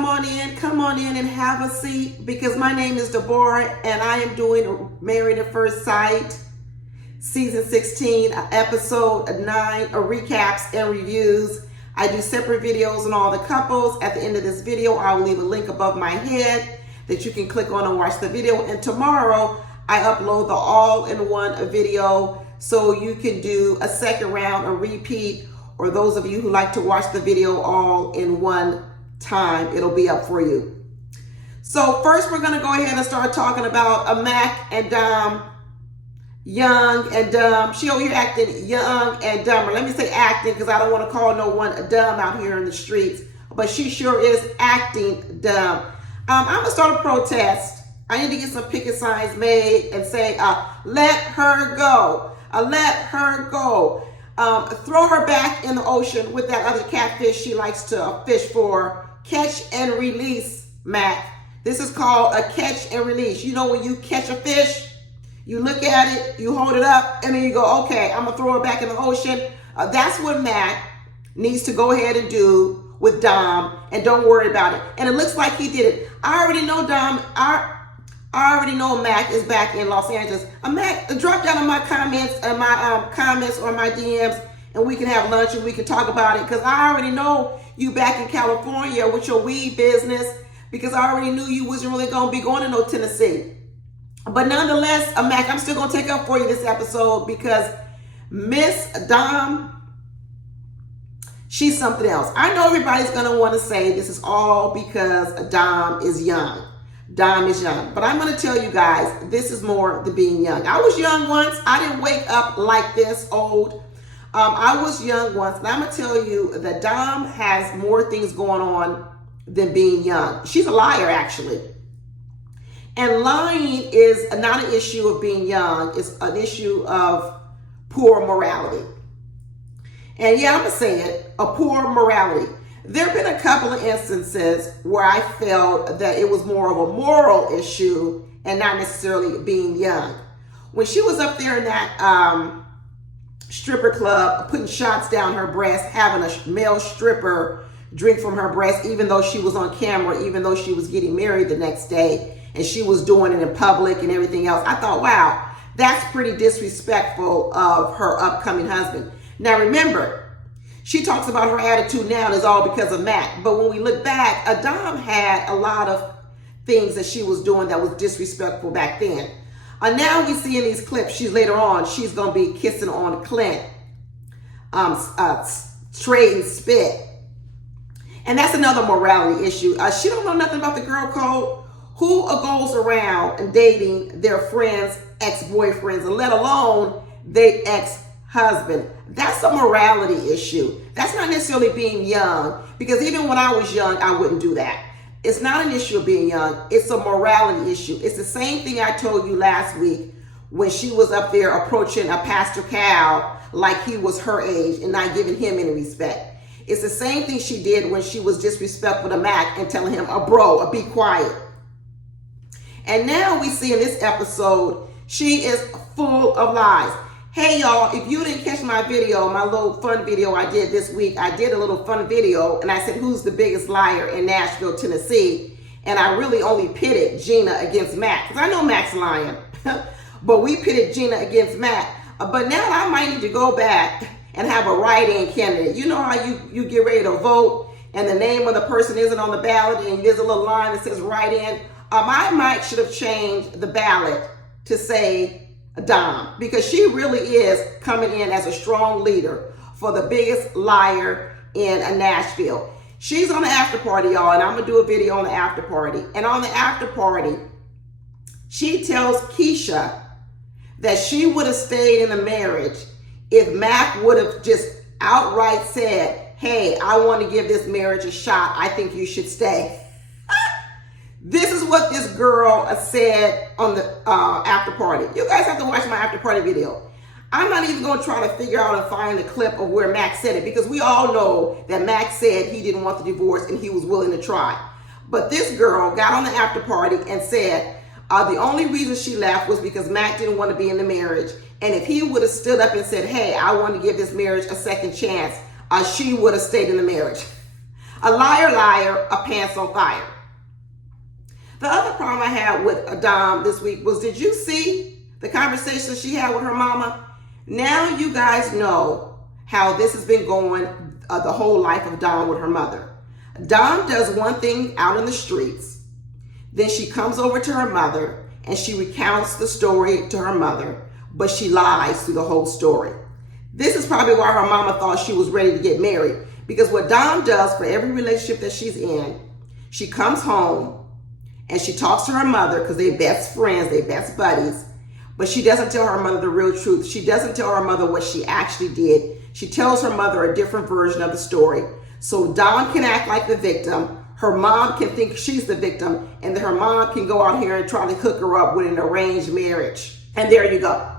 come on in and have a seat, because my name is Deborah and I am doing Married at First Sight, season 16, episode 9, recaps and reviews. I do separate videos on all the couples. At the end of this video, I will leave a link above my head that you can click on and watch the video. And tomorrow, I upload the all-in-one video so you can do a second round, a repeat, or those of you who like to watch the video all in one time, it'll be up for you. So first, we're going to go ahead and start talking about Mack and Dom. Young and dumb. She over here acting young and dumber. Let me say acting, because I don't want to call no one dumb out here in the streets, but she sure is acting dumb. I'm going to start a protest. I need to get some picket signs made and say, let her go. Let her go. Throw her back in the ocean with that other catfish she likes to fish for. Catch and release, Mack. This is called a catch and release. You know, when you catch a fish, you look at it, you hold it up, and then you go, okay, I'm going to throw it back in the ocean. That's what Mack needs to go ahead and do with Dom, and don't worry about it. And it looks like he did it. I already know Dom. I already know Mack is back in Los Angeles. Mack, drop down in my comments or my DMs, and we can have lunch and we can talk about it, because I already know you back in California with your weed business, because I already knew you wasn't really going to be going to no Tennessee. But nonetheless, Mack, I'm still going to take up for you this episode, because Miss Dom, she's something else. I know everybody's going to want to say this is all because Dom is young. Dom is young. But I'm going to tell you guys, this is more than being young. I was young once. I didn't wake up like this old. I was young once. And I'm going to tell you that Dom has more things going on than being young. She's a liar, actually. And lying is not an issue of being young. It's an issue of poor morality. And yeah, I'm going to say it, a poor morality. There have been a couple of instances where I felt that it was more of a moral issue and not necessarily being young. When she was up there in that stripper club, putting shots down her breast, having a male stripper drink from her breast, even though she was on camera, even though she was getting married the next day, and she was doing it in public and everything else, I thought, wow, that's pretty disrespectful of her upcoming husband. Now remember, she talks about her attitude now and it's all because of Mack. But when we look back, Dom had a lot of things that she was doing that was disrespectful back then. Now we see in these clips, later on, she's going to be kissing on Clint, trading spit. And that's another morality issue. She don't know nothing about the girl code. Who goes around and dating their friends' ex-boyfriends, let alone their ex-husband? That's a morality issue. That's not necessarily being young, because even when I was young, I wouldn't do that. It's not an issue of being young. It's a morality issue. It's the same thing I told you last week when she was up there approaching a Pastor Cal like he was her age and not giving him any respect. It's the same thing she did when she was disrespectful to Mack and telling him, bro, be quiet. And now we see in this episode, she is full of lies. Hey, y'all, if you didn't catch my video, my little fun video I did this week, I did a little fun video, and I said, who's the biggest liar in Nashville, Tennessee? And I really only pitted Gina against Mack, because I know Mack's lying. But we pitted Gina against Mack. But now I might need to go back and have a write-in candidate. You know how you get ready to vote, and the name of the person isn't on the ballot, and there's a little line that says write-in? I might should have changed the ballot to say Dom, because she really is coming in as a strong leader for the biggest liar in Nashville. She's on the after party, y'all, and I'm going to do a video on the after party. And on the after party, she tells Keisha that she would have stayed in the marriage if Mack would have just outright said, hey, I want to give this marriage a shot. I think you should stay. This is what this girl said on the after party. You guys have to watch my after party video. I'm not even going to try to figure out and find the clip of where Mack said it, because we all know that Mack said he didn't want the divorce and he was willing to try. But this girl got on the after party and said the only reason she left was because Mack didn't want to be in the marriage. And if he would have stood up and said, hey, I want to give this marriage a second chance, she would have stayed in the marriage. A liar, liar, a pants on fire. The other problem I had with Dom this week was, did you see the conversation she had with her mama? Now you guys know how this has been going the whole life of Dom with her mother. Dom does one thing out in the streets. Then she comes over to her mother and she recounts the story to her mother, but she lies through the whole story. This is probably why her mama thought she was ready to get married, because what Dom does for every relationship that she's in, she comes home and she talks to her mother because they're best friends, they're best buddies, but she doesn't tell her mother the real truth. She doesn't tell her mother what she actually did. She tells her mother a different version of the story. So Dom can act like the victim, her mom can think she's the victim, and then her mom can go out here and try to hook her up with an arranged marriage. And there you go.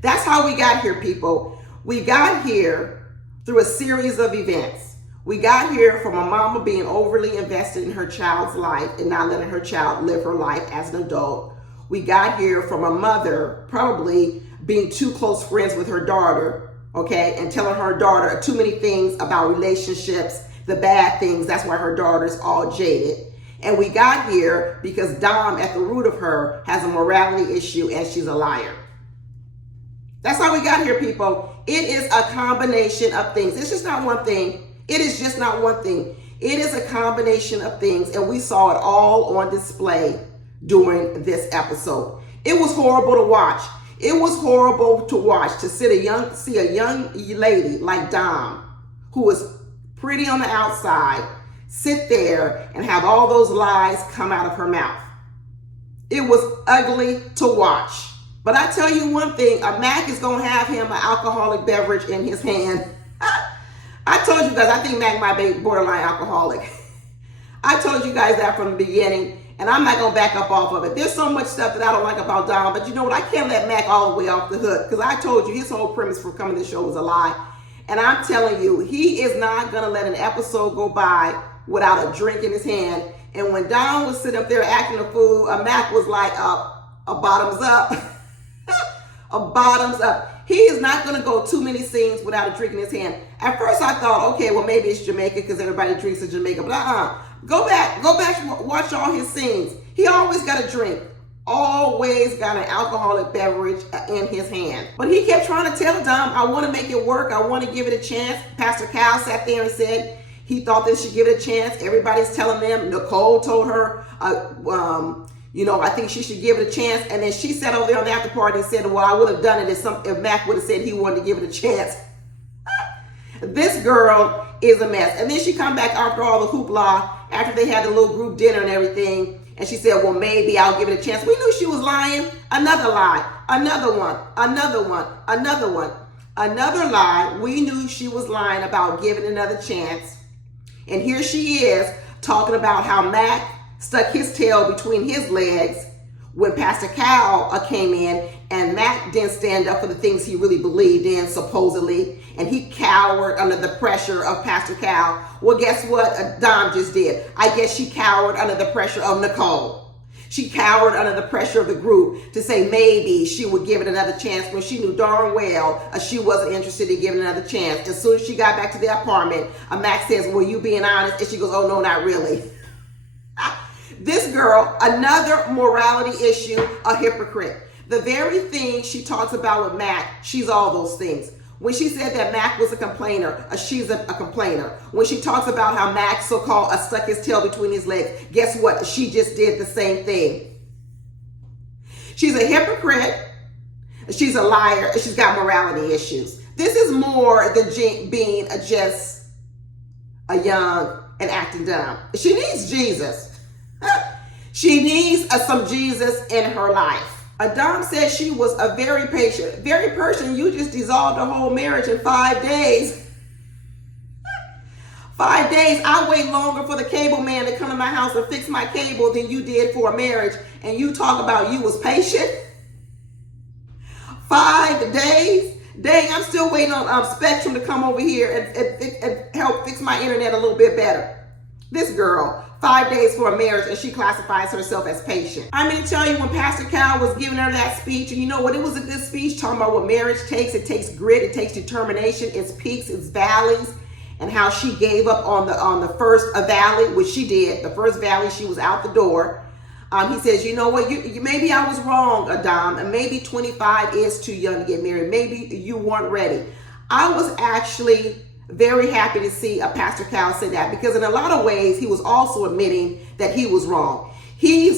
That's how we got here, people. We got here through a series of events. We got here from a mama being overly invested in her child's life and not letting her child live her life as an adult. We got here from a mother probably being too close friends with her daughter, okay, and telling her daughter too many things about relationships, the bad things. That's why her daughter's all jaded. And we got here because Dom, at the root of her, has a morality issue and she's a liar. That's how we got here, people. It is a combination of things. It's just not one thing. It is just not one thing. It is a combination of things, and we saw it all on display during this episode. It was horrible to watch. It was horrible to watch to see a young lady like Dom, who was pretty on the outside, sit there and have all those lies come out of her mouth. It was ugly to watch. But I tell you one thing, a Mack is going to have him an alcoholic beverage in his hand. I told you guys, I think Mack might be borderline alcoholic. I told you guys that from the beginning, and I'm not going to back up off of it. There's so much stuff that I don't like about Dom, but you know what? I can't let Mack all the way off the hook, because I told you his whole premise for coming to the show was a lie. And I'm telling you, he is not going to let an episode go by without a drink in his hand. And when Dom was sitting up there acting a fool, Mack was like, a bottoms up. A bottoms up. He is not going to go too many scenes without a drink in his hand. At first I thought, okay, well maybe it's Jamaica because everybody drinks in Jamaica. But go back, watch all his scenes. He always got a drink. Always got an alcoholic beverage in his hand. But he kept trying to tell Dom, I want to make it work. I want to give it a chance. Pastor Cal sat there and said he thought they should give it a chance. Everybody's telling them. Nicole told her, I think she should give it a chance. And then she sat over there on the after party and said, well, I would have done it if Mack would have said he wanted to give it a chance. This girl is a mess. And then she come back after all the hoopla, after they had the little group dinner and everything. And she said, well, maybe I'll give it a chance. We knew she was lying. Another lie. Another one. Another one. Another one. Another lie. We knew she was lying about giving another chance. And here she is talking about how Mack stuck his tail between his legs when Pastor Cal came in, and Mack didn't stand up for the things he really believed in, supposedly, and he cowered under the pressure of Pastor Cal. Well, guess what Dom just did? I guess she cowered under the pressure of Nicole. She cowered under the pressure of the group to say maybe she would give it another chance when she knew darn well she wasn't interested in giving another chance. As soon as she got back to the apartment, Mack says, well, you being honest? And she goes, oh, no, not really. This girl, another morality issue, a hypocrite. The very thing she talks about with Mack, she's all those things. When she said that Mack was a complainer, she's a complainer. When she talks about how Mack so-called stuck his tail between his legs, guess what? She just did the same thing. She's a hypocrite, she's a liar, and she's got morality issues. This is more than being just a young and acting dumb. She needs Jesus. She needs some Jesus in her life. Dom said she was a very patient, very person. You just dissolved a whole marriage in 5 days. 5 days. I wait longer for the cable man to come to my house and fix my cable than you did for a marriage. And you talk about you was patient. 5 days. Dang, I'm still waiting on Spectrum to come over here and help fix my internet a little bit better. This girl, 5 days for a marriage, and she classifies herself as patient. I'm going to tell you, when Pastor Cal was giving her that speech, and you know what, it was a good speech talking about what marriage takes. It takes grit, it takes determination, it's peaks, it's valleys. and how she gave up on the first valley, which she did. The first valley, she was out the door. He says, you know what, you maybe I was wrong, Adam, and maybe 25 is too young to get married. Maybe you weren't ready. I was actually very happy to see Pastor Cal say that, because in a lot of ways, he was also admitting that he was wrong. He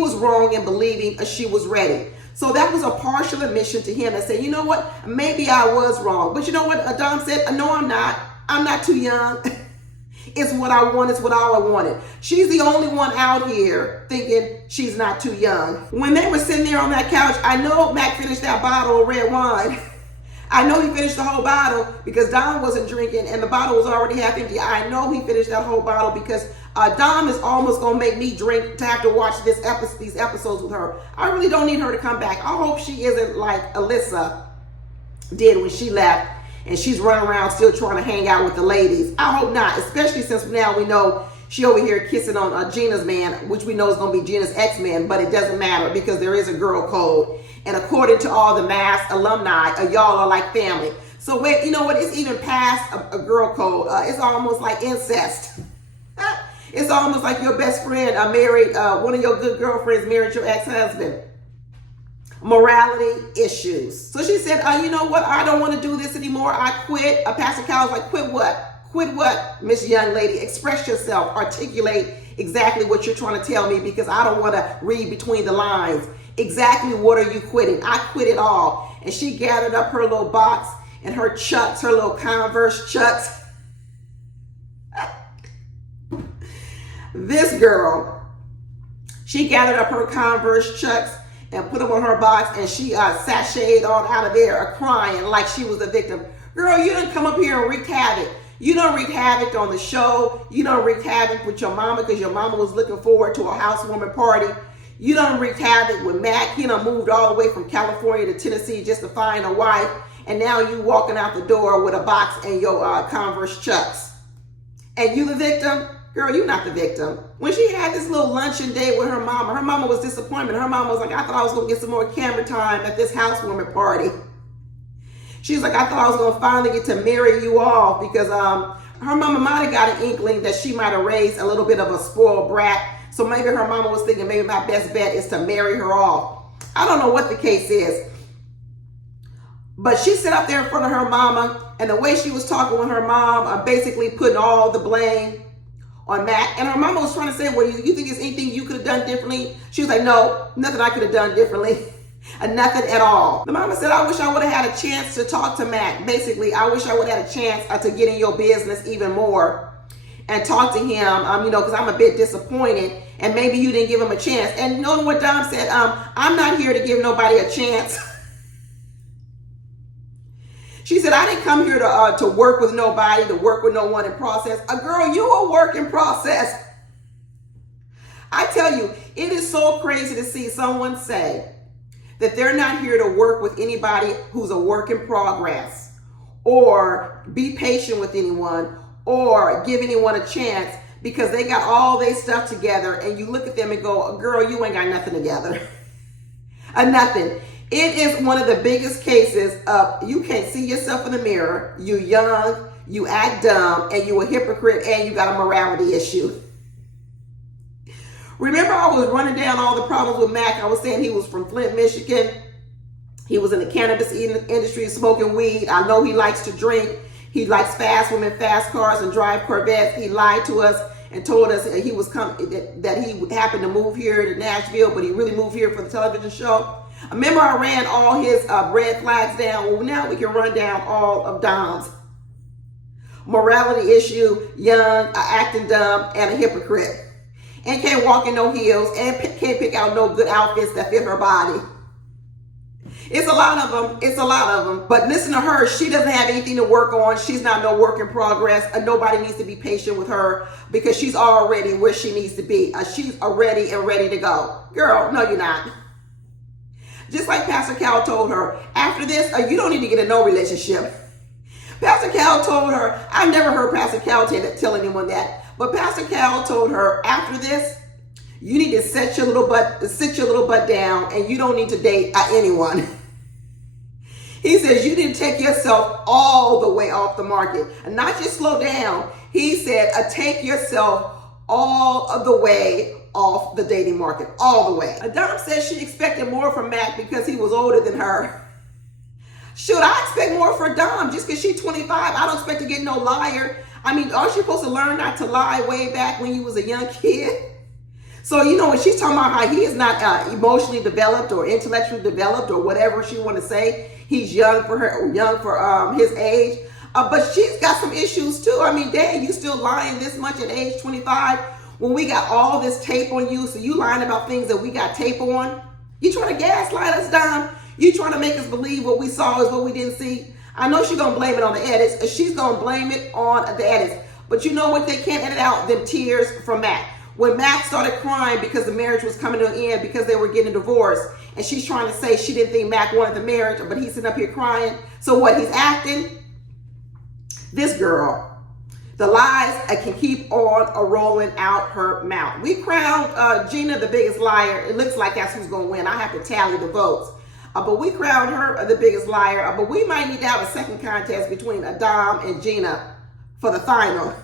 was wrong in believing she was ready. So that was a partial admission to him and say, you know what, maybe I was wrong. But you know what Adam said? No, I'm not. I'm not too young. It's what I want. It's what all I wanted. She's the only one out here thinking she's not too young. When they were sitting there on that couch, I know Mack finished that bottle of red wine. I know he finished the whole bottle because Dom wasn't drinking and the bottle was already half empty. I know he finished that whole bottle because Dom is almost going to make me drink to have to watch these episodes with her. I really don't need her to come back. I hope she isn't like Alyssa did when she left and she's running around still trying to hang out with the ladies. I hope not, especially since now we know she over here kissing on Gina's man, which we know is going to be Gina's ex-man, but it doesn't matter because there is a girl code. And according to all the MAFS alumni, y'all are like family. So wait, you know what? It's even past a girl code. It's almost like incest. It's almost like your best friend married, one of your good girlfriends married your ex-husband. Morality issues. So she said, you know what? I don't want to do this anymore. I quit. Pastor Cal was like, quit what? Quit what, Miss Young Lady? Express yourself. Articulate exactly what you're trying to tell me because I don't want to read between the lines. Exactly what are you quitting? I quit it all. And she gathered up her little box and her chucks, her little Converse chucks. This girl, she gathered up her Converse chucks and put them on her box, and she sashayed on out of there crying like she was the victim. Girl, you didn't come up here and wreak havoc. You don't wreak havoc on the show. You don't wreak havoc with your mama because your mama was looking forward to a housewarming party. You don't wreak havoc with Mack. He done moved all the way from California to Tennessee just to find a wife, and now you walking out the door with a box and your Converse chucks. And you the victim? Girl, you're not the victim. When she had this little luncheon date with her mama was disappointed. Her mama was like, I thought I was going to get some more camera time at this housewarming party. She was like, I thought I was going to finally get to marry you off because her mama might have got an inkling that she might have raised a little bit of a spoiled brat. So maybe her mama was thinking maybe my best bet is to marry her off. I don't know what the case is. But she sat up there in front of her mama, and the way she was talking with her mom, basically putting all the blame on Mack. And her mama was trying to say, well, you think there's anything you could have done differently? She was like, no, nothing I could have done differently. Nothing at all. The mama said, I wish I would have had a chance to talk to Mack. Basically, I wish I would have had a chance to get in your business even more and talk to him, because I'm a bit disappointed and maybe you didn't give him a chance. And you know what Dom said? I'm not here to give nobody a chance. She said, I didn't come here to work with nobody, to work with no one in process. Girl, you a work in process. I tell you, it is so crazy to see someone say that they're not here to work with anybody who's a work in progress or be patient with anyone or give anyone a chance because they got all their stuff together, and you look at them and go, girl, you ain't got nothing together. Nothing. It is one of the biggest cases of you can't see yourself in the mirror, you young, you act dumb, and you a hypocrite, and you got a morality issue. Remember, I was running down all the problems with Mack. I was saying he was from Flint, Michigan. He was in the cannabis industry, smoking weed. I know he likes to drink. He likes fast women, fast cars, and drive Corvettes. He lied to us and told us that he happened to move here to Nashville, but he really moved here for the television show. Remember, I ran all his red flags down. Well, now we can run down all of Dom's morality issue, young, acting dumb, and a hypocrite. And can't walk in no heels, and can't pick out no good outfits that fit her body. It's a lot of them. It's a lot of them. But listen to her. She doesn't have anything to work on. She's not no work in progress. Nobody needs to be patient with her because she's already where she needs to be. She's ready to go. Girl, no, you're not. Just like Pastor Cal told her, after this, you don't need to get in no relationship. Pastor Cal told her, I've never heard Pastor Cal tell anyone that, but Pastor Cal told her, after this, you need to sit your little butt down, and you don't need to date anyone. He says you didn't take yourself all the way off the market, and not just slow down. He said take yourself all of the way off the dating market, all the way. Dom says she expected more from Mack because he was older than her. Should I expect more for Dom just because she's 25? I don't expect to get no liar. I mean, aren't you supposed to learn not to lie way back when you was a young kid? So, you know, when she's talking about how he is not emotionally developed or intellectually developed or whatever she want to say, he's young for her, or young for his age. But she's got some issues too. I mean, dang, you still lying this much at age 25 when we got all this tape on you. So you lying about things that we got tape on? You trying to gaslight us, Dom? You trying to make us believe what we saw is what we didn't see? I know she's going to blame it on the edits. She's going to blame it on the edits. But you know what? They can't edit out them tears from Mack. When Mack started crying because the marriage was coming to an end because they were getting divorced, and she's trying to say she didn't think Mack wanted the marriage, but he's sitting up here crying. So what? He's acting? This girl, the lies can keep on rolling out her mouth. We crowned Gina the biggest liar. It looks like that's who's going to win. I have to tally the votes. But we crowned her the biggest liar. But we might need to have a second contest between Dom and Gina for the final.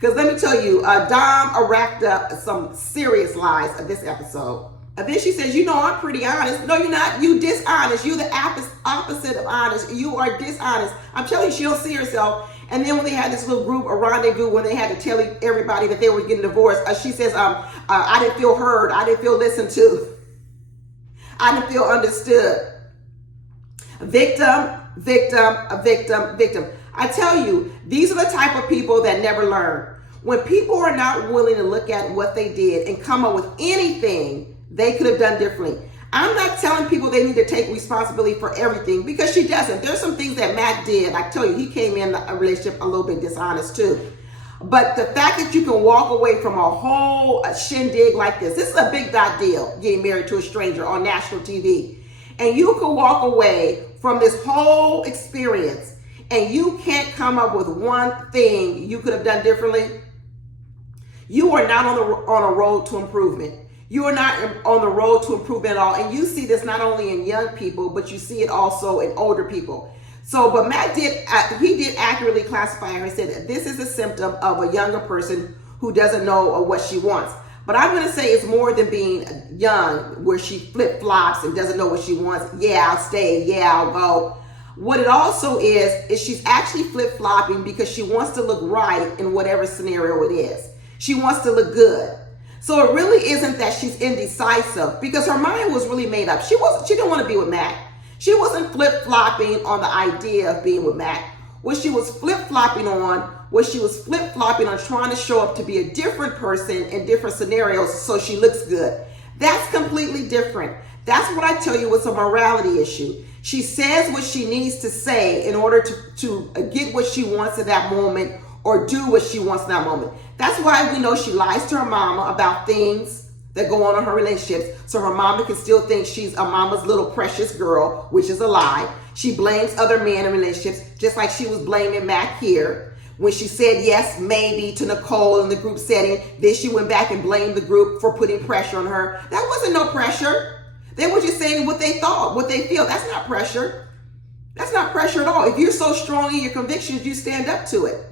Because let me tell you, Dom racked up some serious lies of this episode. And then she says, you know, I'm pretty honest. No, you're not. You dishonest. You the opposite of honest. You are dishonest. I'm telling you, she don't see herself. And then when they had this little group, a rendezvous, when they had to tell everybody that they were getting divorced, she says, I didn't feel heard. I didn't feel listened to. I didn't feel understood. Victim, victim, victim, victim. I tell you, these are the type of people that never learn. When people are not willing to look at what they did and come up with anything they could have done differently. I'm not telling people they need to take responsibility for everything, because she doesn't. There's some things that Mack did. I tell you, he came in a relationship a little bit dishonest too. But the fact that you can walk away from a whole shindig like this is a big deal, getting married to a stranger on national TV. And you can walk away from this whole experience and you can't come up with one thing you could have done differently. You are not on a road to improvement. You are not on the road to improvement at all. And you see this not only in young people, but you see it also in older people. So, but Mack did accurately classify her and said that this is a symptom of a younger person who doesn't know what she wants. But I'm going to say it's more than being young, where she flip-flops and doesn't know what she wants. Yeah, I'll stay. Yeah, I'll go. What it also is she's actually flip-flopping because she wants to look right in whatever scenario it is. She wants to look good. So it really isn't that she's indecisive, because her mind was really made up. She didn't want to be with Mack. She wasn't flip-flopping on the idea of being with Mack. What she was flip-flopping on was trying to show up to be a different person in different scenarios so she looks good. That's completely different. That's what I tell you, it's a morality issue. She says what she needs to say in order to get what she wants at that moment, or do what she wants in that moment. That's why we know she lies to her mama about things that go on in her relationships, so her mama can still think she's a mama's little precious girl, which is a lie. She blames other men in relationships, just like she was blaming Mack here. When she said yes, maybe to Nicole in the group setting, then she went back and blamed the group for putting pressure on her. That wasn't no pressure. They were just saying what they thought, what they feel. That's not pressure. That's not pressure at all. If you're so strong in your convictions, you stand up to it.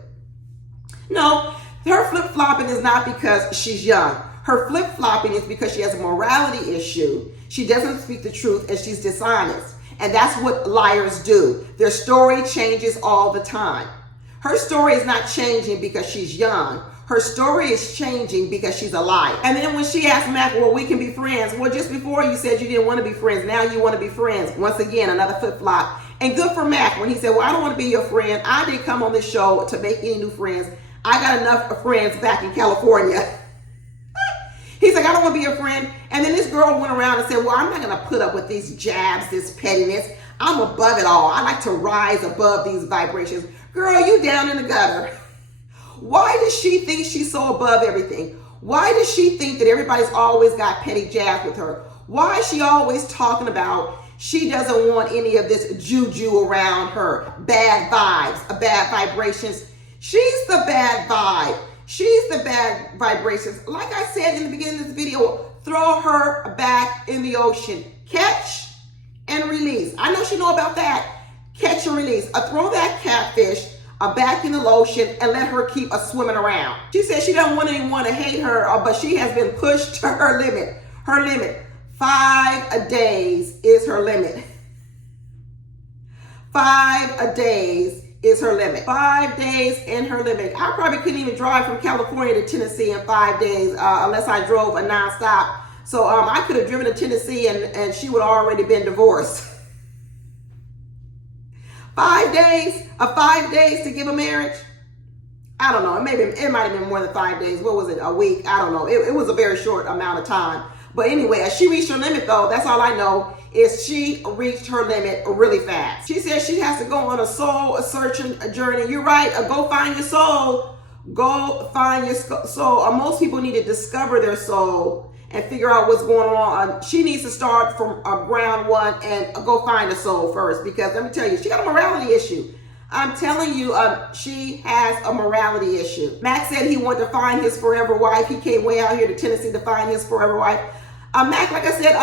No, her flip-flopping is not because she's young. Her flip-flopping is because she has a morality issue. She doesn't speak the truth and she's dishonest. And that's what liars do. Their story changes all the time. Her story is not changing because she's young. Her story is changing because she's a liar. And then when she asked Mack, well, we can be friends. Well, just before you said you didn't want to be friends. Now you want to be friends. Once again, another flip-flop. And good for Mack when he said, well, I don't want to be your friend. I didn't come on this show to make any new friends. I got enough friends back in California. He's like, I don't want to be your friend. And then this girl went around and said, well, I'm not going to put up with these jabs, this pettiness. I'm above it all. I like to rise above these vibrations. Girl, you down in the gutter. Why does she think she's so above everything? Why does she think that everybody's always got petty jabs with her? Why is she always talking about she doesn't want any of this juju around her? Bad vibes, bad vibrations. She's the bad vibe. She's the bad vibrations. Like I said in the beginning of this video, throw her back in the ocean. Catch and release. I know she know about that. Catch and release. Throw that catfish back in the ocean and let her keep swimming around. She said she doesn't want anyone to hate her, but she has been pushed to her limit. Her limit. 5 days is her limit. 5 days is her limit. 5 days in her limit. I probably couldn't even drive from California to Tennessee in 5 days unless I drove a nonstop. So I could have driven to Tennessee and she would have already been divorced. 5 days? 5 days to give a marriage? I don't know. It might have been more than 5 days. What was it? A week? I don't know. It was a very short amount of time. But anyway, as she reached her limit, though, that's all I know is she reached her limit really fast. She says she has to go on a soul searching journey. You're right. Go find your soul. Go find your soul. Most people need to discover their soul and figure out what's going on. She needs to start from ground one and go find a soul first, because let me tell you, she got a morality issue. I'm telling you, she has a morality issue. Mack said he wanted to find his forever wife. He came way out here to Tennessee to find his forever wife. Mack, like I said,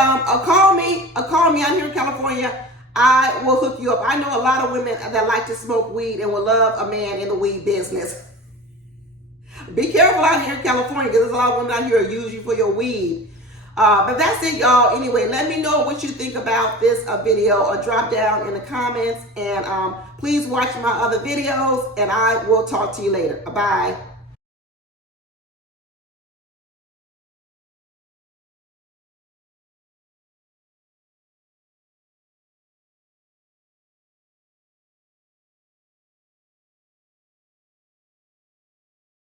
call me. I'm here in California. I will hook you up. I know a lot of women that like to smoke weed and will love a man in the weed business. Be careful out here in California, because there's a lot of women out here who use you for your weed. But that's it, y'all. Anyway, let me know what you think about this video, or drop down in the comments. And please watch my other videos, and I will talk to you later. Bye.